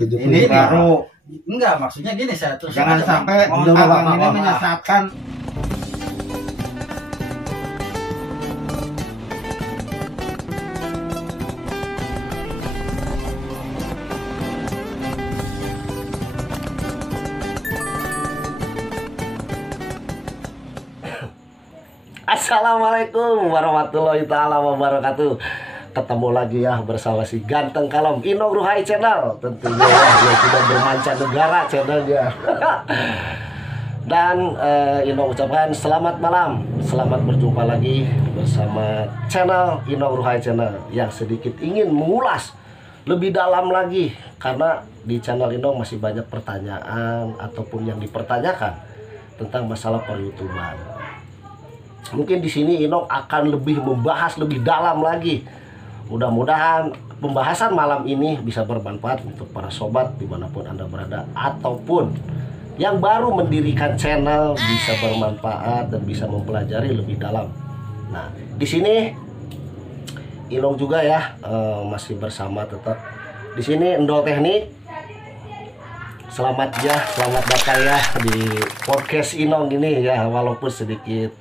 Ini baru. Enggak, maksudnya gini, saya terus Jangan sampai abang ini menyesatkan. Assalamualaikum warahmatullahi taala wabarakatuh. Ketemu lagi ya bersama si ganteng kalem Inong Ruhai Channel. Tentunya ya sudah bermancanegara channelnya. Dan Inong ucapkan selamat malam, selamat berjumpa lagi bersama channel Inong Ruhai Channel yang sedikit ingin mengulas lebih dalam lagi, karena di channel Inong masih banyak pertanyaan ataupun yang dipertanyakan tentang masalah per-YouTuber. Mungkin di sini Inong akan lebih membahas lebih dalam lagi. Mudah-mudahan pembahasan malam ini bisa bermanfaat untuk para sobat dimanapun Anda berada, ataupun yang baru mendirikan channel bisa bermanfaat dan bisa mempelajari lebih dalam. Nah, di sini Inong juga ya masih bersama tetap di sini Endol Teknik. Selamat datang ya di podcast Inong ini ya, walaupun sedikit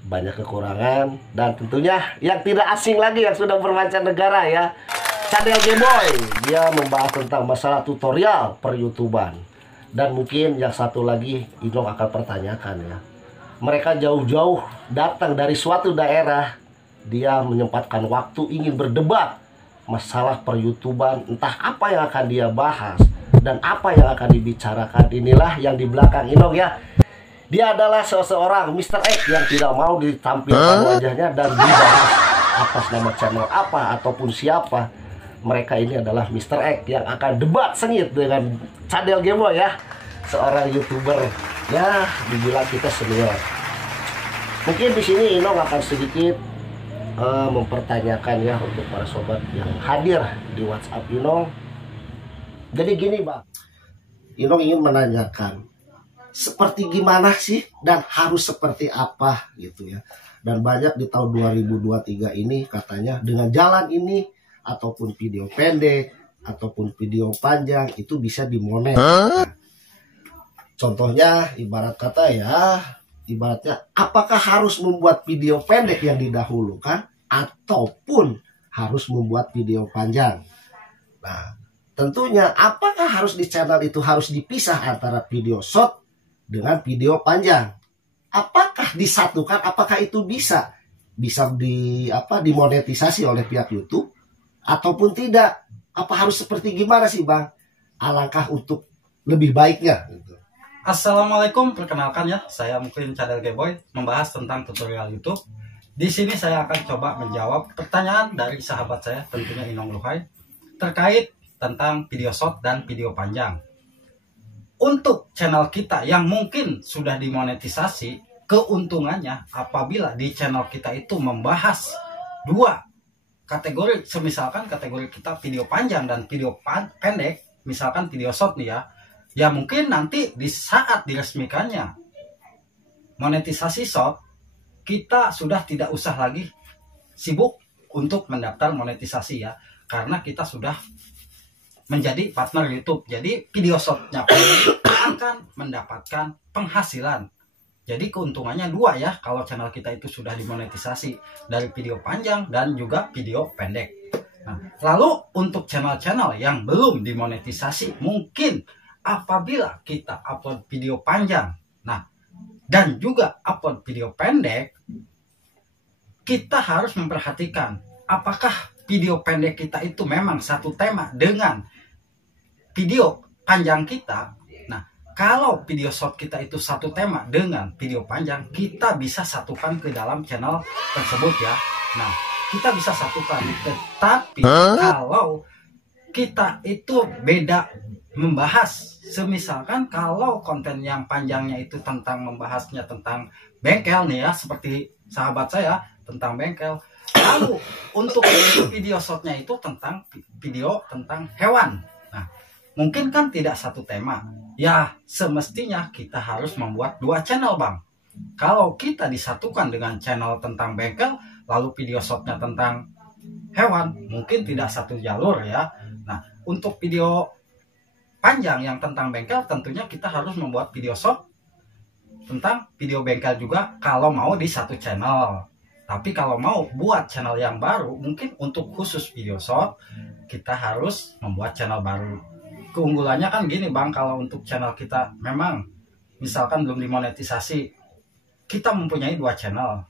banyak kekurangan, dan tentunya yang tidak asing lagi yang sudah bermancanegara ya, Cadel Gameboy. Dia membahas tentang masalah tutorial per-YouTuban. Dan mungkin yang satu lagi Inong akan pertanyakan ya, mereka jauh-jauh datang dari suatu daerah, dia menyempatkan waktu ingin berdebat masalah per-YouTuban, entah apa yang akan dia bahas dan apa yang akan dibicarakan. Inilah yang di belakang Inong ya. Dia adalah seseorang Mr. X yang tidak mau ditampilkan wajahnya dan dibahas atas nama channel apa ataupun siapa. Mereka ini adalah Mr. X yang akan debat sengit dengan Cadel Gameboy ya, seorang YouTuber ya, dibilang kita senior. Mungkin di sini Inong akan sedikit mempertanyakan ya untuk para sobat yang hadir di WhatsApp Inong. Jadi gini Bang, Inong ingin menanyakan, seperti gimana sih dan harus seperti apa gitu ya. Dan banyak di tahun 2023 ini katanya dengan jalan ini ataupun video pendek ataupun video panjang itu bisa dimonet. Nah, contohnya ibaratnya apakah harus membuat video pendek yang didahulukan ataupun harus membuat video panjang. Nah, tentunya apakah harus di channel itu harus dipisah antara video short dengan video panjang? Apakah disatukan? Apakah itu bisa dimonetisasi oleh pihak YouTube ataupun tidak? Apa harus seperti gimana sih Bang? Alangkah untuk lebih baiknya gitu. Assalamualaikum, perkenalkan ya, saya mungkin Cadel Gameboy membahas tentang tutorial YouTube. Di sini saya akan coba menjawab pertanyaan dari sahabat saya, tentunya Inong Ruhai, terkait tentang video short dan video panjang. Untuk channel kita yang mungkin sudah dimonetisasi, keuntungannya apabila di channel kita itu membahas dua kategori, semisalkan kategori kita video panjang dan video pendek, misalkan video short nih ya mungkin nanti di saat diresmikannya monetisasi short, kita sudah tidak usah lagi sibuk untuk mendaftar monetisasi ya, karena kita sudah menjadi partner YouTube. Jadi video shortnya akan mendapatkan penghasilan. Jadi keuntungannya dua ya kalau channel kita itu sudah dimonetisasi, dari video panjang dan juga video pendek. Nah, lalu untuk channel-channel yang belum dimonetisasi, mungkin apabila kita upload video panjang, nah dan juga upload video pendek, kita harus memperhatikan apakah video pendek kita itu memang satu tema dengan video panjang kita. Nah, kalau video short kita itu satu tema dengan video panjang, kita bisa satukan ke dalam channel tersebut ya. Nah, kita bisa satukan. Tetapi kalau kita itu beda membahas, semisalkan kalau konten yang panjangnya itu membahasnya tentang bengkel nih ya, seperti sahabat saya tentang bengkel. Lalu untuk video shortnya itu tentang video tentang hewan. Mungkin kan tidak satu tema. Ya, semestinya kita harus membuat dua channel Bang. Kalau kita disatukan dengan channel tentang bengkel, lalu video shortnya tentang hewan, mungkin tidak satu jalur ya. Nah, untuk video panjang yang tentang bengkel, tentunya kita harus membuat video short tentang video bengkel juga kalau mau di satu channel. Tapi kalau mau buat channel yang baru, mungkin untuk khusus video short kita harus membuat channel baru. Keunggulannya kan gini Bang, kalau untuk channel kita memang misalkan belum dimonetisasi, kita mempunyai 2 channel.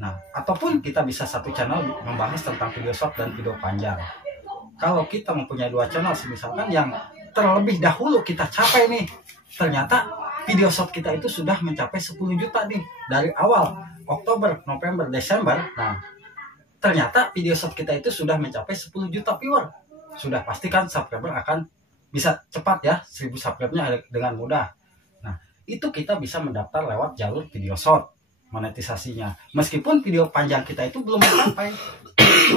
Nah, ataupun kita bisa satu channel membahas tentang video short dan video panjang. Kalau kita mempunyai 2 channel, misalkan yang terlebih dahulu kita capai nih, ternyata video short kita itu sudah mencapai 10 juta nih dari awal Oktober, November, Desember. Nah, ternyata video short kita itu sudah mencapai 10 juta viewer. Sudah pastikan subscriber akan bisa cepat ya, 1000 subscribernya dengan mudah. Nah, itu kita bisa mendaftar lewat jalur video short monetisasinya. Meskipun video panjang kita itu belum mencapai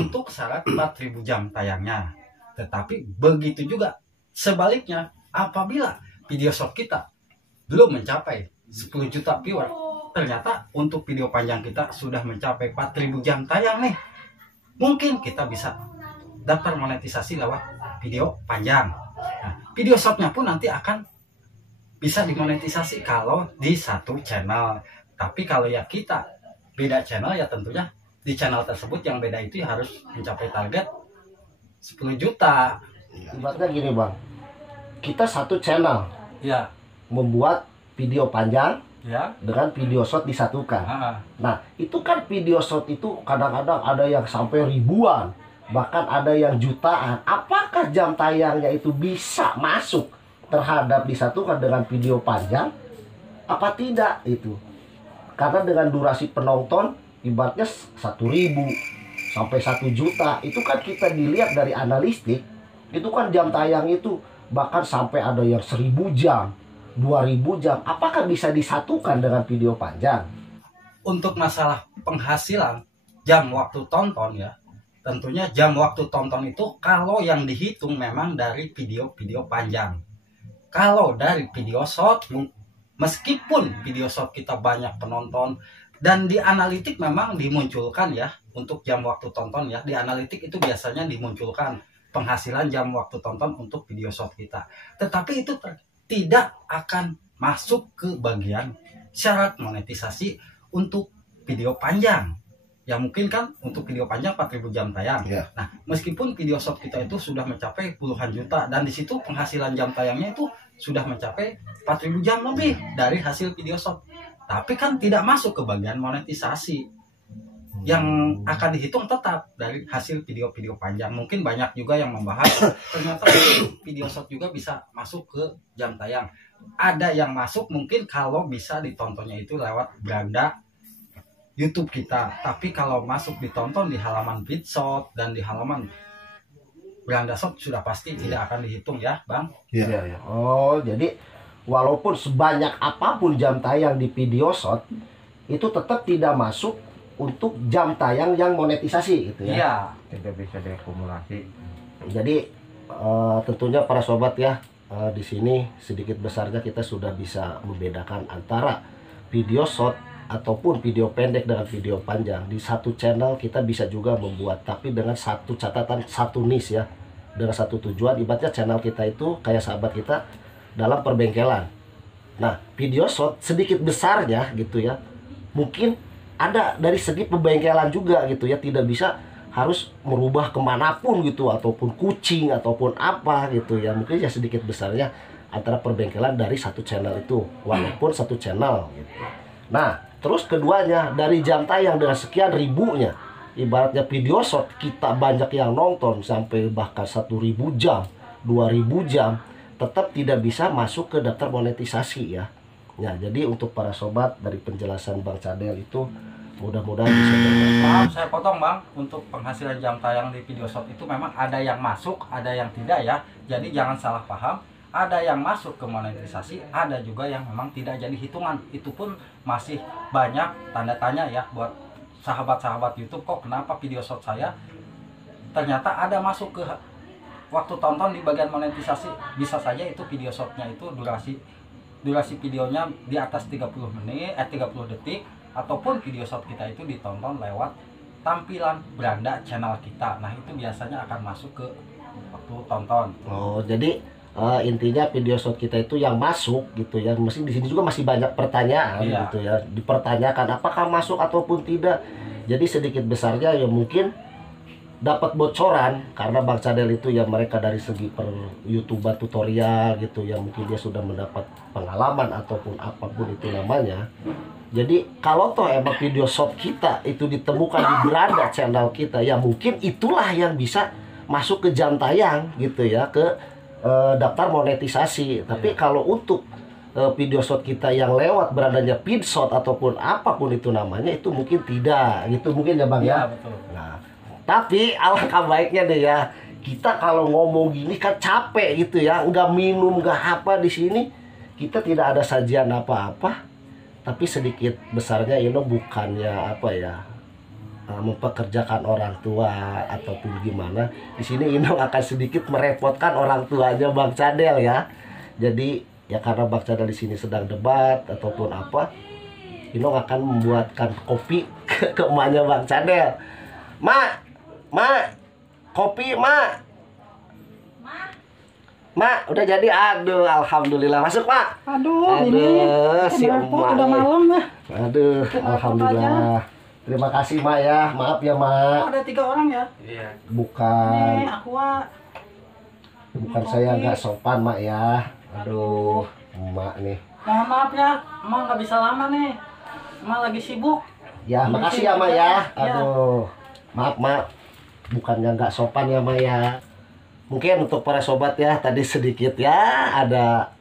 untuk syarat 4000 jam tayangnya. Tetapi begitu juga sebaliknya, apabila video short kita belum mencapai 10 juta viewer, ternyata untuk video panjang kita sudah mencapai 4000 jam tayang nih, mungkin kita bisa daftar monetisasi lewat video panjang. Nah, video shortnya pun nanti akan bisa dimonetisasi kalau di satu channel. Tapi kalau ya kita beda channel, ya tentunya di channel tersebut yang beda itu ya harus mencapai target 10 juta. Ibaratnya gini Bang, kita satu channel Ya, membuat video panjang ya. dengan video short disatukan. Ah, Nah, itu kan video short itu kadang-kadang ada yang sampai ribuan, bahkan ada yang jutaan. Apakah jam tayangnya itu bisa masuk terhadap disatukan dengan video panjang? Apa tidak itu? Karena dengan durasi penonton ibaratnya 1.000 sampai 1 juta, itu kan kita dilihat dari analistik, itu kan jam tayang itu bahkan sampai ada yang 1000 jam, 2000 jam. Apakah bisa disatukan dengan video panjang? untuk masalah penghasilan jam waktu tonton ya, tentunya jam waktu tonton itu kalau yang dihitung memang dari video-video panjang. Kalau dari video short, meskipun video short kita banyak penonton dan di analitik memang dimunculkan ya untuk jam waktu tonton ya, di analitik itu biasanya dimunculkan penghasilan jam waktu tonton untuk video short kita. Tetapi itu tidak akan masuk ke bagian syarat monetisasi untuk video panjang. Ya mungkin kan untuk video panjang 4000 jam tayang. Ya. Nah, meskipun video short kita itu sudah mencapai puluhan juta dan di situ penghasilan jam tayangnya itu sudah mencapai 4000 jam lebih dari hasil video short. Tapi kan tidak masuk ke bagian monetisasi. Yang akan dihitung tetap dari hasil video-video panjang. Mungkin banyak juga yang membahas ternyata video short juga bisa masuk ke jam tayang. Ada yang masuk mungkin kalau bisa ditontonnya itu lewat beranda YouTube kita. Tapi kalau masuk ditonton di halaman Vidshot dan di halaman beranda shot sudah pasti tidak akan dihitung ya Bang. Iya. Ya. Oh, jadi walaupun sebanyak apapun jam tayang di video short, itu tetap tidak masuk untuk jam tayang yang monetisasi gitu ya. Iya. Tidak bisa diakumulasi. Jadi tentunya para sobat ya, di sini sedikit besarnya kita sudah bisa membedakan antara video short ataupun video pendek dengan video panjang. Di satu channel kita bisa juga membuat, tapi dengan satu catatan, satu niche ya, dengan satu tujuan. Ibaratnya channel kita itu kayak sahabat kita dalam perbengkelan. Nah, video short sedikit besarnya gitu ya, mungkin ada dari segi pembengkelan juga gitu ya, tidak bisa harus merubah kemanapun gitu, ataupun kucing ataupun apa gitu ya, mungkin ya sedikit besarnya antara perbengkelan dari satu channel itu, walaupun satu channel gitu. Nah, terus keduanya dari jam tayang dengan sekian ribunya, ibaratnya video short kita banyak yang nonton sampai bahkan 1000 jam, 2000 jam, tetap tidak bisa masuk ke daftar monetisasi ya. Ya, jadi untuk para sobat dari penjelasan Bang Cadel itu mudah-mudahan bisa bermanfaat. Maaf saya potong Bang, untuk penghasilan jam tayang di video short itu memang ada yang masuk, ada yang tidak ya. Jadi jangan salah paham, ada yang masuk ke monetisasi, ada juga yang memang tidak jadi hitungan. Itu pun masih banyak tanda tanya ya buat sahabat-sahabat YouTube, kok kenapa video short saya ternyata ada masuk ke waktu tonton di bagian monetisasi. Bisa saja itu video shortnya itu durasi videonya di atas 30 menit, 30 detik, ataupun video short kita itu ditonton lewat tampilan beranda channel kita. Nah, itu biasanya akan masuk ke waktu tonton. Oh, jadi intinya video shot kita itu yang masuk gitu ya, mesti di sini juga masih banyak pertanyaan Iya. gitu ya, dipertanyakan apakah masuk ataupun tidak. Jadi sedikit besarnya ya mungkin dapat bocoran karena Bang Cadel itu ya mereka dari segi per YouTube tutorial gitu ya, mungkin dia sudah mendapat pengalaman ataupun apapun itu namanya. Jadi kalau toh emang video shot kita itu ditemukan di beranda channel kita, ya mungkin itulah yang bisa masuk ke jam tayang gitu ya, ke daftar monetisasi. Tapi kalau untuk video shot kita yang lewat berandanya Pinshot ataupun apapun itu namanya, itu mungkin tidak gitu mungkin ya Bang ya. betul. Nah, tapi alangkah baiknya deh ya, kita kalau ngomong gini kan capek gitu ya, nggak minum nggak apa di sini, kita tidak ada sajian apa-apa. Tapi sedikit besarnya ini bukannya apa ya, mempekerjakan orang tua ataupun gimana. Di sini Inong akan sedikit merepotkan orang tuanya Bang Cadel ya. Jadi ya karena Bang Cadel di sini sedang debat ataupun apa, Inong akan membuatkan kopi ke emaknya Bang Cadel. Mak, kopi, Mak. Mak, udah jadi. Aduh, alhamdulillah. Masuk, Mak. Aduh, Aduh, si emak. udah malam ya. Aduh, alhamdulillah. Terima kasih, Mak ya. Maaf ya, Mak. Ada 3 orang ya. Iya. Bukan, Aqua. bukan saya nggak sopan, Mak ya. Aduh, emak nih. Mohon maaf ya, emang nggak bisa lama nih. Emang lagi sibuk. Ya, makasih ya, Mak ya. Aduh, maaf, Mak. Bukannya nggak sopan ya, Mak ya. Mungkin untuk para sobat ya, tadi sedikit ya ada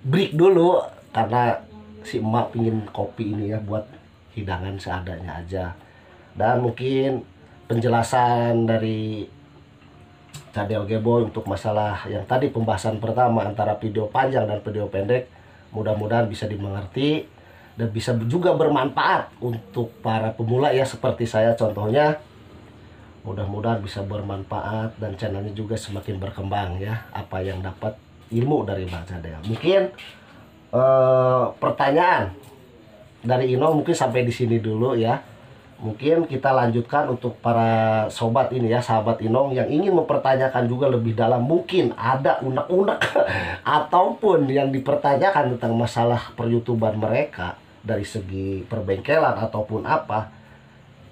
break dulu karena si emak pingin kopi ini ya buat hidangan seadanya aja. Dan mungkin penjelasan dari Cadel Geboy untuk masalah yang tadi pembahasan pertama antara video panjang dan video pendek, mudah-mudahan bisa dimengerti dan bisa juga bermanfaat untuk para pemula ya seperti saya contohnya. Mudah-mudahan bisa bermanfaat dan channelnya juga semakin berkembang ya, apa yang dapat ilmu dari Bang Cadel. Mungkin pertanyaan dari Inong mungkin sampai di sini dulu ya. Mungkin kita lanjutkan untuk para sobat ini ya, sahabat Inong yang ingin mempertanyakan juga lebih dalam, mungkin ada unek-unek ataupun yang dipertanyakan tentang masalah per-YouTuber mereka dari segi perbengkelan ataupun apa.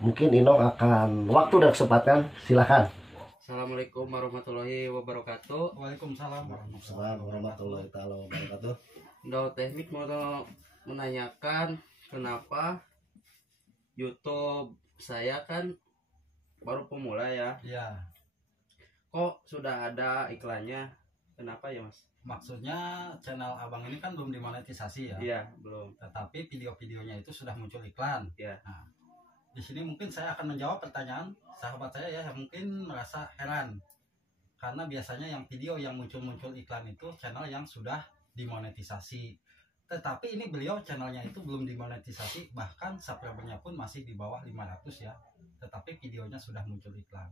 Mungkin Inong akan waktu dan kesempatan, silakan. Assalamualaikum warahmatullahi wabarakatuh. Waalaikumsalam Assalamualaikum warahmatullahi wabarakatuh. Ndau Teknik mau menanyakan kenapa YouTube saya kan baru pemula ya. Ya, Kok sudah ada iklannya? Kenapa ya, Mas? maksudnya channel abang ini kan belum dimonetisasi ya. Iya, belum. Tetapi video-videonya itu sudah muncul iklan. Iya. Nah, di sini mungkin saya akan menjawab pertanyaan sahabat saya ya yang mungkin merasa heran. Karena biasanya yang video yang muncul-muncul iklan itu channel yang sudah dimonetisasi. Tetapi ini beliau channelnya itu belum dimonetisasi, bahkan subscribernya pun masih di bawah 500 ya. Tetapi videonya sudah muncul iklan.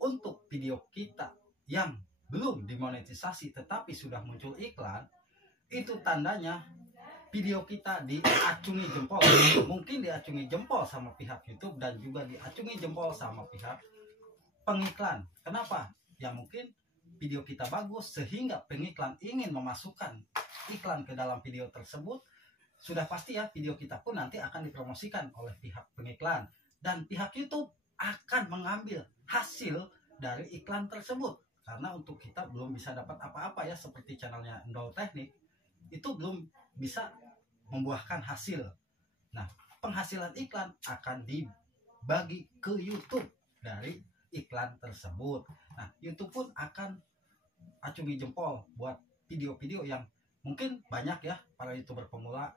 Untuk video kita yang belum dimonetisasi tetapi sudah muncul iklan, itu tandanya video kita diacungi jempol. Mungkin diacungi jempol sama pihak YouTube dan juga diacungi jempol sama pihak pengiklan. Kenapa? Ya mungkin video kita bagus sehingga pengiklan ingin memasukkan iklan ke dalam video tersebut. Sudah pasti ya video kita pun nanti akan dipromosikan oleh pihak pengiklan. Dan pihak YouTube akan mengambil hasil dari iklan tersebut. Karena untuk kita belum bisa dapat apa-apa ya, seperti channelnya Ndau Teknik itu belum bisa membuahkan hasil. Nah, penghasilan iklan akan dibagi ke YouTube dari iklan tersebut. Nah, YouTube pun akan acungi jempol buat video-video yang mungkin banyak ya, para YouTuber pemula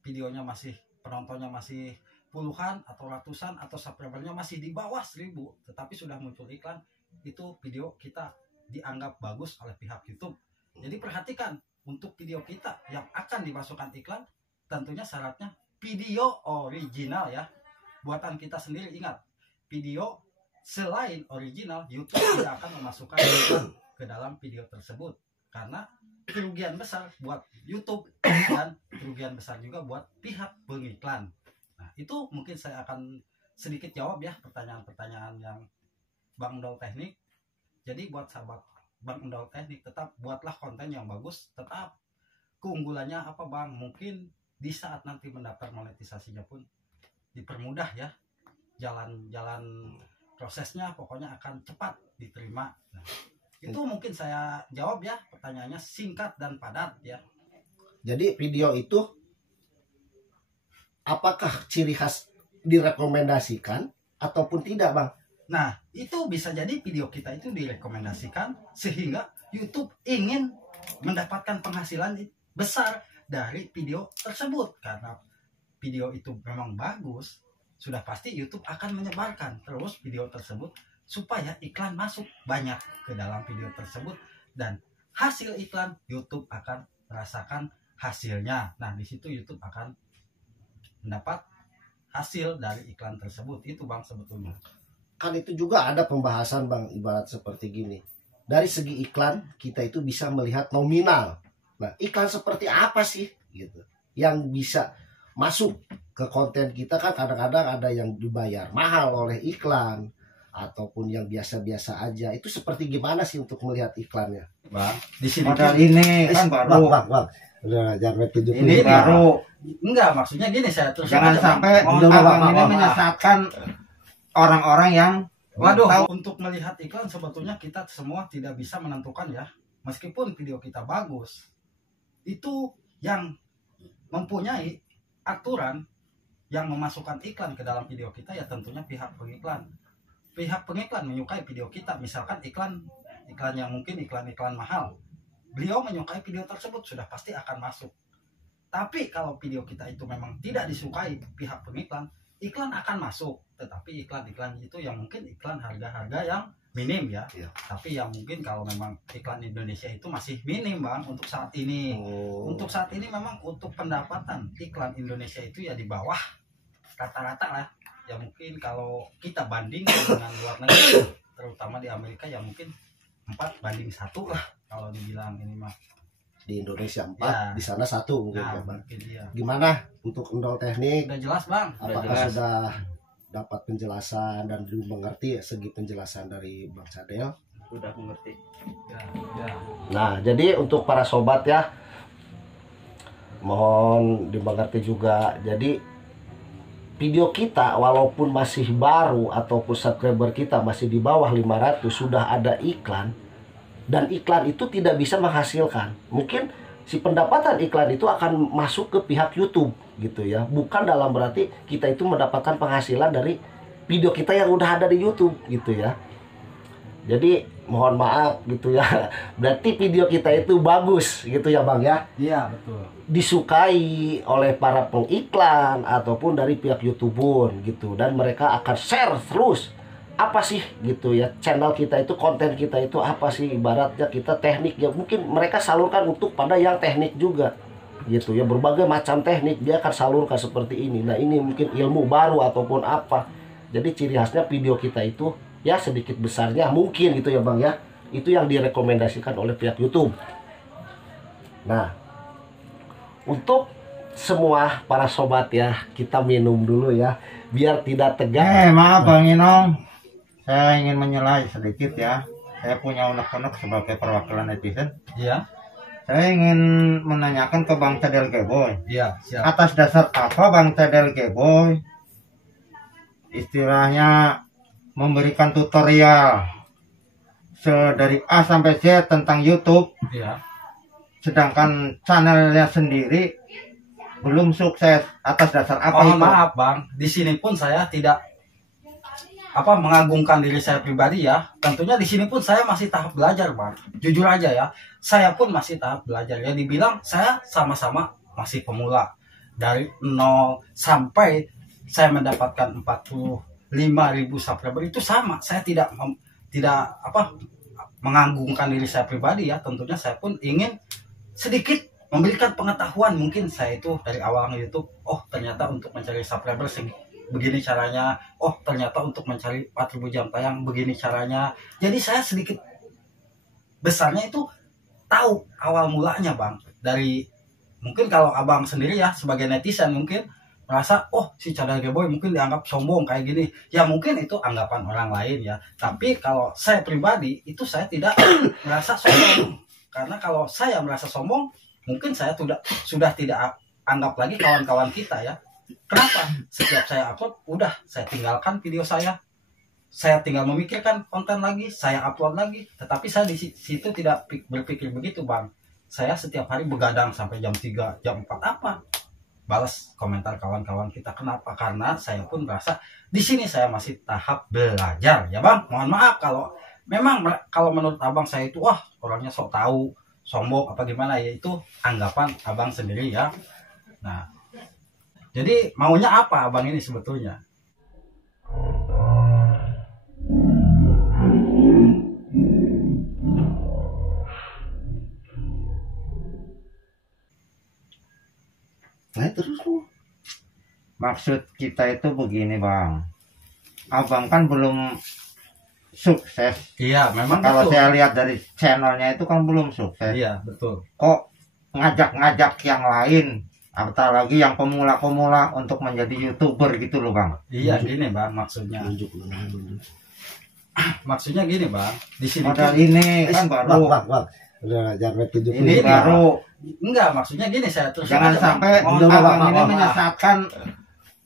videonya masih, penontonnya masih puluhan atau ratusan atau subscribernya masih di bawah 1000, tetapi sudah muncul iklan, itu video kita dianggap bagus oleh pihak YouTube. Jadi perhatikan, untuk video kita yang akan dimasukkan iklan, tentunya syaratnya video original ya, buatan kita sendiri. Ingat, video selain original YouTube tidak akan memasukkan iklan ke dalam video tersebut, karena kerugian besar buat YouTube dan kerugian besar juga buat pihak pengiklan. Nah, itu mungkin saya akan sedikit jawab ya pertanyaan-pertanyaan yang Bang Ndau Teknik. Jadi buat sahabat Bang Endol Teknik, tetap buatlah konten yang bagus. Tetap keunggulannya apa Bang, mungkin di saat nanti mendaftar monetisasinya pun dipermudah ya, jalan prosesnya pokoknya akan cepat diterima. Nah, itu mungkin saya jawab ya, pertanyaannya singkat dan padat ya. Jadi video itu apakah ciri khas direkomendasikan ataupun tidak, Bang? Nah, itu bisa jadi video kita itu direkomendasikan sehingga YouTube ingin mendapatkan penghasilan besar dari video tersebut. Karena video itu memang bagus, sudah pasti YouTube akan menyebarkan terus video tersebut supaya iklan masuk banyak ke dalam video tersebut, dan hasil iklan YouTube akan merasakan hasilnya. Nah, di situ YouTube akan mendapat hasil dari iklan tersebut. Itu Bang sebetulnya. Kan itu juga ada pembahasan, Bang, ibarat seperti gini. Dari segi iklan kita itu bisa melihat nominal. Nah, iklan seperti apa sih gitu yang bisa masuk ke konten kita? Kan kadang-kadang ada yang dibayar mahal oleh iklan ataupun yang biasa-biasa aja. Itu seperti gimana sih untuk melihat iklannya, Bang, di sini Modal ini kan baru. Bang. Udah jangan tunjuk Ini baru. enggak, maksudnya gini, saya terus Jangan aja, Bang. sampai Mohon maaf, abang Bang. ini menyesatkan orang-orang yang Waduh, tahu. untuk melihat iklan sebetulnya kita semua tidak bisa menentukan ya. Meskipun video kita bagus, itu yang mempunyai aturan yang memasukkan iklan ke dalam video kita ya tentunya pihak pengiklan. Pihak pengiklan menyukai video kita, misalkan iklan yang mungkin iklan mahal. Beliau menyukai video tersebut, sudah pasti akan masuk. Tapi kalau video kita itu memang tidak disukai pihak pengiklan, iklan akan masuk. Tetapi iklan-iklan itu yang mungkin iklan harga-harga yang minim ya. Iya. Tapi yang mungkin kalau memang iklan Indonesia itu masih minim Bang untuk saat ini. Oh. Untuk saat ini memang untuk pendapatan iklan Indonesia itu ya di bawah rata-rata lah. Ya mungkin kalau kita banding dengan luar negeri, terutama di Amerika ya mungkin 4:1 lah kalau dibilang ini mah. Di Indonesia 4, Ya. di sana 1 mungkin Nah, ya, Bang. mungkin iya. Gimana untuk Endol Teknik? Udah jelas Bang. Apakah jelas. sudah dapat penjelasan dan dimengerti segi penjelasan dari Bang Cadel? Sudah mengerti. Ya. Nah, jadi untuk para sobat ya, mohon dimengerti juga. Jadi video kita walaupun masih baru ataupun subscriber kita masih di bawah 500 sudah ada iklan, dan iklan itu tidak bisa menghasilkan. Mungkin si pendapatan iklan itu akan masuk ke pihak YouTube gitu ya. Bukan dalam berarti kita itu mendapatkan penghasilan dari video kita yang udah ada di YouTube gitu ya. Jadi mohon maaf gitu ya. Berarti video kita itu bagus gitu ya Bang ya. Iya, betul. Disukai oleh para pengiklan ataupun dari pihak YouTube pun gitu, dan mereka akan share terus apa sih gitu ya channel kita itu, konten kita itu apa sih, ibaratnya kita teknik ya mungkin mereka salurkan untuk pada yang teknik juga gitu ya, berbagai macam teknik dia akan salurkan seperti ini. Nah, ini mungkin ilmu baru ataupun apa, jadi ciri khasnya video kita itu ya sedikit besarnya mungkin gitu ya Bang ya, itu yang direkomendasikan oleh pihak YouTube. Nah, untuk semua para sobat ya, kita minum dulu ya biar tidak tegang. maaf Bang Inong. Saya ingin menyela sedikit ya. Saya punya unek-unek sebagai perwakilan netizen. Iya. Saya ingin menanyakan ke Bang Cadel Geboy. Iya, siap. Atas dasar apa Bang Cadel Geboy istilahnya memberikan tutorial dari A sampai Z tentang YouTube, Iya. sedangkan channelnya sendiri belum sukses? Atas dasar apa Mohon itu? maaf Bang, di sini pun saya tidak mengagungkan diri saya pribadi ya. Tentunya di sini pun saya masih tahap belajar Bang. Jujur aja ya, saya pun masih tahap belajar ya. Dibilang saya sama-sama masih pemula. Dari 0 sampai saya mendapatkan 45.000 subscriber itu sama. Saya tidak mengagungkan diri saya pribadi ya. Tentunya saya pun ingin sedikit memberikan pengetahuan. Mungkin saya itu dari awal nge-YouTube, oh ternyata untuk mencari subscriber begini caranya, oh ternyata untuk mencari 4.000 jam tayang begini caranya. Jadi saya sedikit besarnya itu tahu awal mulanya Bang. Dari mungkin kalau Abang sendiri ya sebagai netizen mungkin merasa oh si Cadel Geboy mungkin dianggap sombong kayak gini. Ya mungkin itu anggapan orang lain ya. Tapi kalau saya pribadi itu saya tidak merasa sombong. Karena kalau saya merasa sombong, mungkin saya sudah tidak anggap lagi kawan-kawan kita ya. Kenapa? Setiap saya upload, udah saya tinggalkan video saya. Saya tinggal memikirkan konten lagi, saya upload lagi. Tetapi saya di situ tidak berpikir begitu, Bang. Saya setiap hari begadang sampai jam 3, jam 4 apa? Balas komentar kawan-kawan kita. Kenapa? Karena saya pun merasa di sini saya masih tahap belajar, ya Bang. Mohon maaf kalau memang kalau menurut Abang saya itu wah orangnya sok tahu, sombong apa gimana ya, itu anggapan Abang sendiri ya. Nah, jadi maunya apa Abang ini sebetulnya? Nah, terus lu. Maksud kita itu begini Bang, Abang kan belum sukses. Iya, memang Kalau betul. saya lihat dari channelnya itu kan belum sukses. Iya, betul. Kok ngajak-ngajak yang lain, apalagi yang pemula-pemula untuk menjadi YouTuber gitu loh Bang. Iya, gini Bang maksudnya. Maksudnya gini Bang, di sini Modal tuh- ini kan baru. Bang. Udah jangan tunjuk Ini Iya. baru. enggak, maksudnya gini saya terus Jangan aja, Bang. sampai Mohon Udah, maaf, Abang Bang, ini maaf. menyesatkan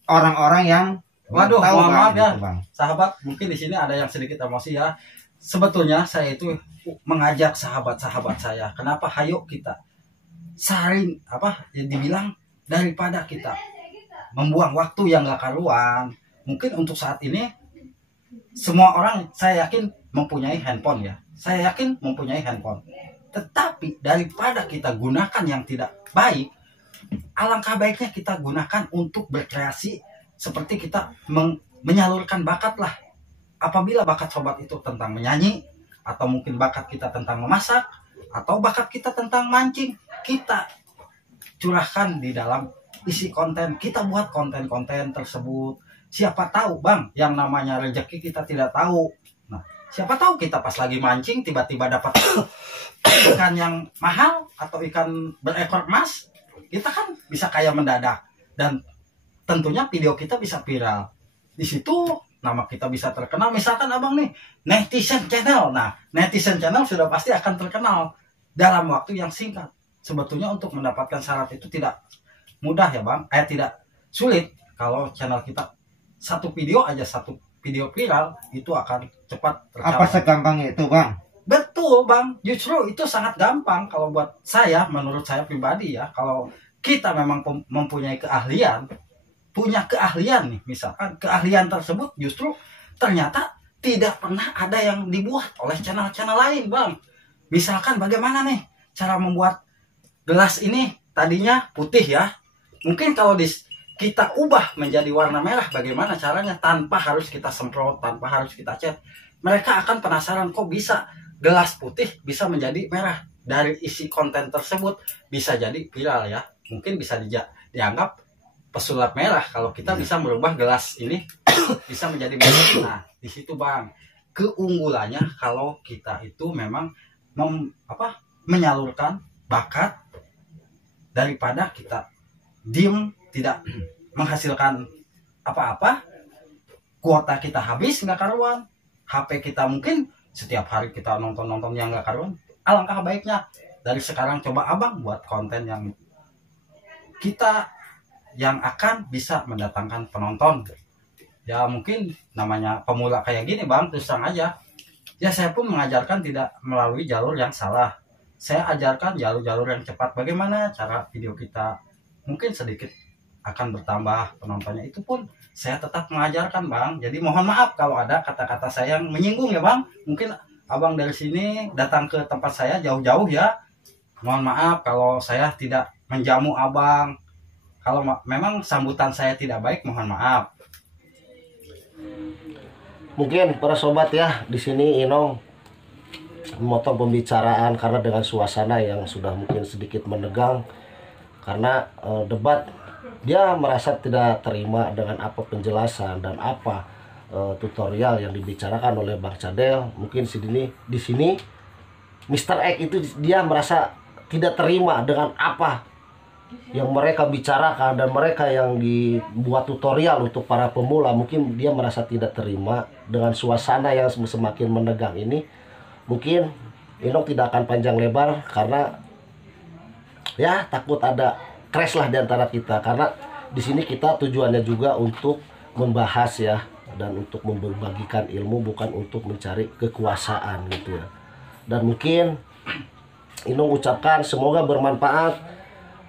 orang-orang yang Waduh, tahu mohon Bang, maaf ya. gitu, Bang. Sahabat, mungkin di sini ada yang sedikit emosi ya. Sebetulnya saya itu mengajak sahabat-sahabat saya. Kenapa? Hayo kita saling ya dibilang daripada kita membuang waktu yang gak karuan. Mungkin untuk saat ini semua orang saya yakin mempunyai handphone ya. Saya yakin mempunyai handphone. Tetapi daripada kita gunakan yang tidak baik, alangkah baiknya kita gunakan untuk berkreasi, seperti kita menyalurkan bakat lah. Apabila bakat sobat itu tentang menyanyi, atau mungkin bakat kita tentang memasak, atau bakat kita tentang mancing, kita curahkan di dalam isi konten. Kita buat konten-konten tersebut. Siapa tahu Bang, yang namanya rezeki kita tidak tahu. Nah, siapa tahu kita pas lagi mancing tiba-tiba dapat ikan yang mahal atau ikan berekor emas, kita kan bisa kaya mendadak, dan tentunya video kita bisa viral. Di situ nama kita bisa terkenal. Misalkan Abang nih netizen channel, nah netizen channel sudah pasti akan terkenal dalam waktu yang singkat. Sebetulnya untuk mendapatkan syarat itu tidak mudah ya Bang, tidak sulit. Kalau channel kita satu video viral itu akan cepat tercapai. Apa segampang itu Bang? Betul Bang, justru itu sangat gampang kalau buat saya, menurut saya pribadi ya. Kalau kita memang mempunyai keahlian, punya keahlian nih, misalkan keahlian tersebut justru ternyata tidak pernah ada yang dibuat oleh channel-channel lain Bang. Misalkan bagaimana nih cara membuat gelas ini, tadinya putih ya, mungkin kalau kita ubah menjadi warna merah, bagaimana caranya tanpa harus kita semprot, tanpa harus kita cat. Mereka akan penasaran kok bisa gelas putih bisa menjadi merah. Dari isi konten tersebut bisa jadi viral ya. Mungkin bisa dianggap pesulap merah kalau kita bisa merubah gelas ini bisa menjadi merah. Nah, di situ Bang, keunggulannya kalau kita itu memang menyalurkan bakat daripada kita diem tidak menghasilkan apa-apa, kuota kita habis nggak karuan, HP kita mungkin setiap hari kita nonton yang nggak karuan. Alangkah baiknya dari sekarang coba Abang buat konten yang akan bisa mendatangkan penonton. Ya mungkin namanya pemula kayak gini Bang, terus terang aja ya, saya pun mengajarkan tidak melalui jalur yang salah. Saya ajarkan jalur-jalur yang cepat, bagaimana cara video kita mungkin sedikit akan bertambah penontonnya, itu pun saya tetap mengajarkan Bang. Jadi mohon maaf kalau ada kata-kata saya yang menyinggung ya Bang. Mungkin Abang dari sini datang ke tempat saya jauh-jauh ya, mohon maaf kalau saya tidak menjamu Abang. Kalau memang sambutan saya tidak baik, mohon maaf. Mungkin para sobat ya, di sini Inong memotong pembicaraan karena dengan suasana yang sudah mungkin sedikit menegang karena debat. Dia merasa tidak terima dengan apa penjelasan dan apa tutorial yang dibicarakan oleh Bang Cadel. Mungkin di sini Mr. X itu dia merasa tidak terima dengan apa yang mereka bicarakan dan mereka yang dibuat tutorial untuk para pemula, mungkin dia merasa tidak terima dengan suasana yang semakin menegang ini. Mungkin Inong tidak akan panjang lebar karena ya takut ada crash lah di antara kita, karena di sini kita tujuannya juga untuk membahas ya, dan untuk membagikan ilmu, bukan untuk mencari kekuasaan gitu ya. Dan mungkin Inong ucapkan semoga bermanfaat.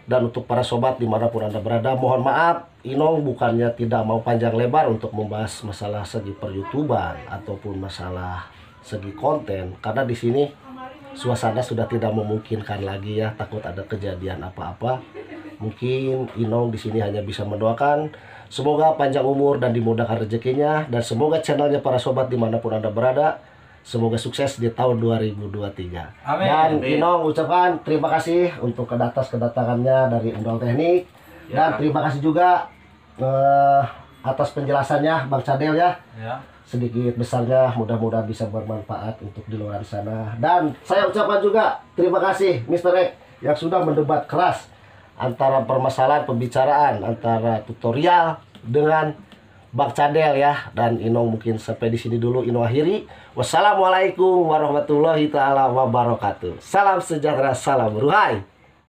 Dan untuk para sobat dimanapun Anda berada, mohon maaf Inong bukannya tidak mau panjang lebar untuk membahas masalah segi per-YouTuber ataupun masalah segi konten, karena di sini suasana sudah tidak memungkinkan lagi ya, takut ada kejadian apa-apa. Mungkin Inong di sini hanya bisa mendoakan semoga panjang umur dan dimudahkan rezekinya, dan semoga channelnya para sobat dimanapun Anda berada semoga sukses di tahun 2023. Amin. Dan Inong ucapkan terima kasih untuk kedatangannya dari Undol Teknik. Dan terima kasih juga atas penjelasannya Bang Cadel ya. Sedikit besarnya mudah-mudahan bisa bermanfaat untuk di luar sana. Dan saya ucapkan juga terima kasih Mr. X yang sudah mendebat keras antara permasalahan pembicaraan antara tutorial dengan Bang Cadel ya. Dan Inong mungkin sampai di sini dulu Inong akhiri. Wassalamualaikum warahmatullahi taala wabarakatuh. Salam sejahtera, salam ruhai.